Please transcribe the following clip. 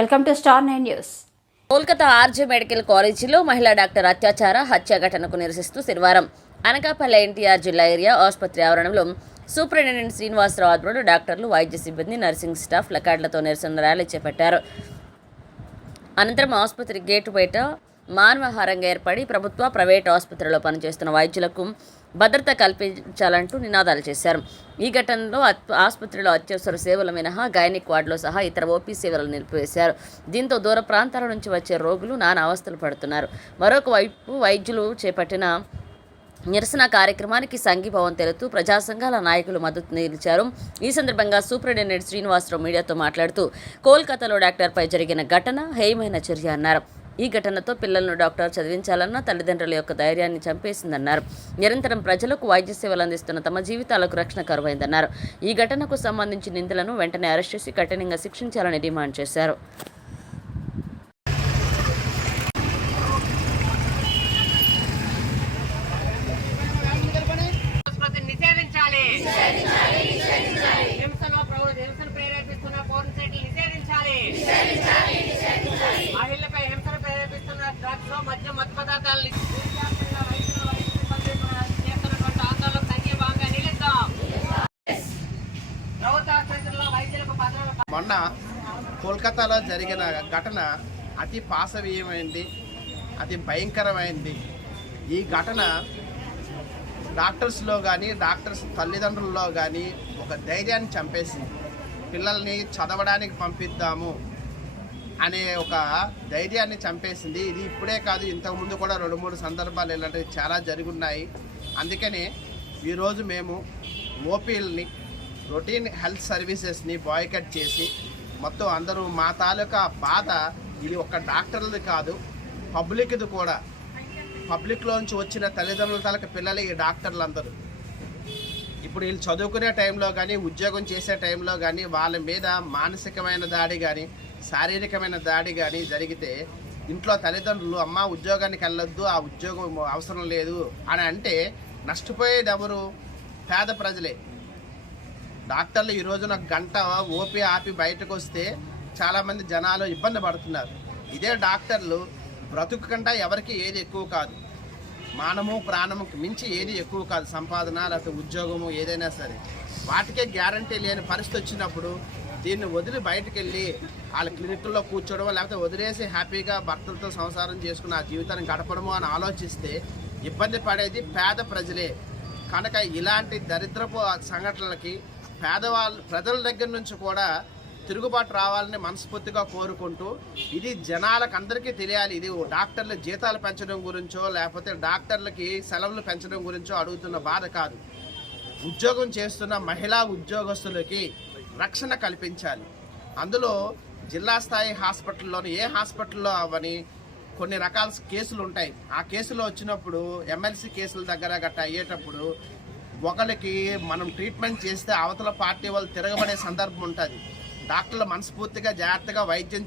Welcome to star nine news. Kolkata RG medical కాలేజీలో మహిళా doctor అత్యాచార హత్య ఘటనకు నిరసిస్తూ శనివారం అనకాపల్లి ఎన్టీఆర్ జిల్లా ఏరియా ఆసుపత్రి ఆవరణంలో సూపరింటెండెంట్ శ్రీనివాసరావు ఆధ్వర్యంలో డాక్టర్లు వైద్య సిబ్బంది నర్సింగ్ స్టాఫ్ ప్లకార్డులతో నిరసన ర్యాలీ చేపట్టారు. అనంతరం ఆసుపత్రి గేటు బయట మానవహారంగా ఏర్పడి ప్రభుత్వ ప్రైవేట్ ఆసుపత్రిలో పనిచేస్తున్న వైద్యులకు భద్రత కల్పించాలంటూ నినాదాలు చేశారు. ఈ ఘటనలో ఆసుపత్రిలో అత్యవసర సేవల మినహా గైనిక్ వార్డులో సహా ఇతర ఓపీ సేవలు నిలిపివేశారు. దీంతో దూర ప్రాంతాల నుంచి వచ్చే రోగులు నానా అవస్థలు పడుతున్నారు. మరొక వైపు వైద్యులు చేపట్టిన నిరసన కార్యక్రమానికి సంఘీభావం తెలుపుతూ ప్రజా సంఘాల నాయకులు మద్దతు నిలిచారు. ఈ సందర్భంగా సూపరింటెండెంట్ శ్రీనివాసరావు మీడియాతో మాట్లాడుతూ కోల్కతాలో డాక్టర్పై జరిగిన ఘటన హేయమైన చర్య అన్నారు. ఈ ఘటనతో పిల్లలను డాక్టర్ చదివించాలన్న తల్లిదండ్రుల యొక్క ధైర్యాన్ని చంపేసిందన్నారు. నిరంతరం ప్రజలకు వైద్య సేవలు అందిస్తున్న తమ జీవితాలకు రక్షణ కరువైందన్నారు. ఈ ఘటనకు సంబంధించి నిందితులను వెంటనే అరెస్ట్ చేసి కఠినంగా శిక్షించాలని డిమాండ్ చేశారు. నిషేధించాలి. హింసను హింసను ప్రేరేపిస్తున్న పోర్న్సైట్లు నిషేధించాలి మహిళలపై హింసను ప్రేరేపిస్తున్న డ్రగ్స్ మద్యం మత్తు పదార్థాలను దేశవ్యాప్తంగా వైద్యులు, వైద్య సిబ్బంది చేస్తున్నటువంటి ఆందోళన సంఘీభావంగా నిలుద్దాం ప్రభుత్వ ఆసుపత్రుల్లో వైద్యులకు భద్రత మొన్న కోల్కతాలో జరిగిన ఘటన అతి పాశవీయమైంది అతి భయంకరమైంది. ఈ ఘటన డాక్టర్స్లో కానీ డాక్టర్స్ తల్లిదండ్రుల్లో కానీ ఒక ధైర్యాన్ని చంపేసింది. పిల్లల్ని చదవడానికి పంపిద్దాము అనే ఒక ధైర్యాన్ని చంపేసింది. ఇది ఇప్పుడే కాదు ఇంతకుముందు కూడా రెండు మూడు సందర్భాలు ఇలాంటివి చాలా జరుగున్నాయి అందుకనే ఈరోజు మేము ఓపీల్ని రొటీన్ హెల్త్ సర్వీసెస్ని బాయ్కట్ చేసి మొత్తం అందరూ మా తాలూకా బాధ ఇది ఒక డాక్టర్లది కాదు పబ్లిక్ది కూడా. పబ్లిక్లోంచి వచ్చిన తల్లిదండ్రుల తాలూకా పిల్లలు ఈ డాక్టర్లు అందరూ ఇప్పుడు వీళ్ళు చదువుకునే టైంలో కానీ ఉద్యోగం చేసే టైంలో కానీ వాళ్ళ మీద మానసికమైన దాడి కానీ శారీరకమైన దాడి కానీ జరిగితే ఇంట్లో తల్లిదండ్రులు అమ్మ ఉద్యోగానికి వెళ్ళొద్దు ఆ ఉద్యోగం అవసరం లేదు అని అంటే నష్టపోయేది ఎవరు పేద ప్రజలే. డాక్టర్లు ఈ రోజున గంట ఓపీ ఆపి బయటకు వస్తే చాలామంది జనాలు ఇబ్బంది పడుతున్నారు. ఇదే డాక్టర్లు బ్రతుకు కంటే ఎవరికి ఏది ఎక్కువ కాదు. మానము ప్రాణముకి మించి ఏది ఎక్కువ కాదు. సంపాదన లేకపోతే ఉద్యోగము ఏదైనా సరే. వాటికే గ్యారంటీ లేని పరిస్థితి వచ్చినప్పుడు దీన్ని వదిలి బయటకు వెళ్ళి వాళ్ళ క్లినిక్లో కూర్చోవడం లేకపోతే వదిలేసి హ్యాపీగా భర్తలతో సంసారం చేసుకుని ఆ జీవితాన్ని గడపడము అని ఆలోచిస్తే ఇబ్బంది పడేది పేద ప్రజలే. కనుక ఇలాంటి దరిద్రపు సంఘటనలకి పేదవాళ్ళు ప్రజల దగ్గర నుంచి కూడా తిరుగుబాటు రావాలని మనస్ఫూర్తిగా కోరుకుంటూ ఇది జనాలకు అందరికీ తెలియాలి. ఇది డాక్టర్ల జీతాలు పెంచడం గురించో లేకపోతే డాక్టర్లకి సెలవులు పెంచడం గురించో అడుగుతున్న బాధ కాదు. ఉద్యోగం చేస్తున్న మహిళా ఉద్యోగస్తులకి రక్షణ కల్పించాలి. అందులో జిల్లా స్థాయి హాస్పిటల్లోని ఏ హాస్పిటల్లో అవని కొన్ని రకాల కేసులు ఉంటాయి. ఆ కేసులు వచ్చినప్పుడు ఎమ్మెల్సీ కేసుల దగ్గర గట్ట అయ్యేటప్పుడు ఒకరికి మనం ట్రీట్మెంట్ చేస్తే అవతల పార్టీ వాళ్ళు తిరగబడే సందర్భం ఉంటుంది. డాక్టర్లు మనస్ఫూర్తిగా జాగ్రత్తగా వైద్యం